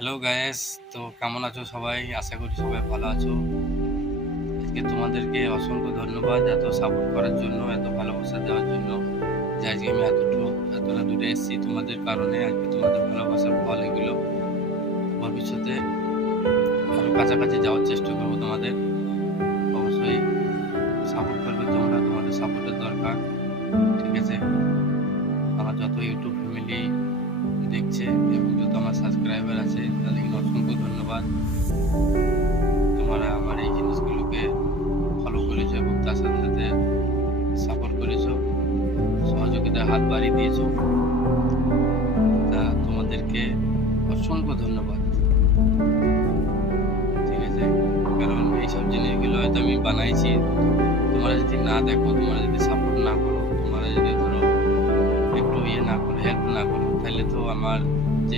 Hello guys, তো কেমন আছো সবাই? আশা করি সবাই ভালো আছো। আজকে তোমাদেরকে অসংখ্য ধন্যবাদ এত সাপোর্ট করার জন্য, এত ভালোবাসা দেওয়ার জন্য। যে আজকে আমি এতটা দূরে এসেছি তোমাদের কারণে। আজকে তোমাদের ভালোবাসার ফল এগুলো। ভবিষ্যতে আরও কাছাকাছি যাওয়ার চেষ্টা করবো তোমাদের। অবশ্যই সাপোর্ট করবে তোমরা, তোমাদের সাপোর্টের দরকার। ঠিক আছে? আমার যত ইউটিউব ফ্যামিলি দেখছে এবং যত আমার সাবস্ক্রাইবার আছে তাদেরকে অসংখ্য ধন্যবাদ। তোমরা আমার এই জিনিসগুলোকে ফলো করেছো এবং তার সাথে সাথে সাপোর্ট করেছো, সহযোগিতার হাত বাড়িয়ে দিয়েছো। তা তোমাদেরকে অসংখ্য ধন্যবাদ। ঠিক আছে? কারণ এইসব জিনিসগুলো হয়তো আমি বানাইছি, তোমরা যদি না দেখো, তোমরা যদি সাপোর্ট না করো, তোমরা যদি ধরো একটু না করো, হেল্প না করো, তাহলে তো আমার যে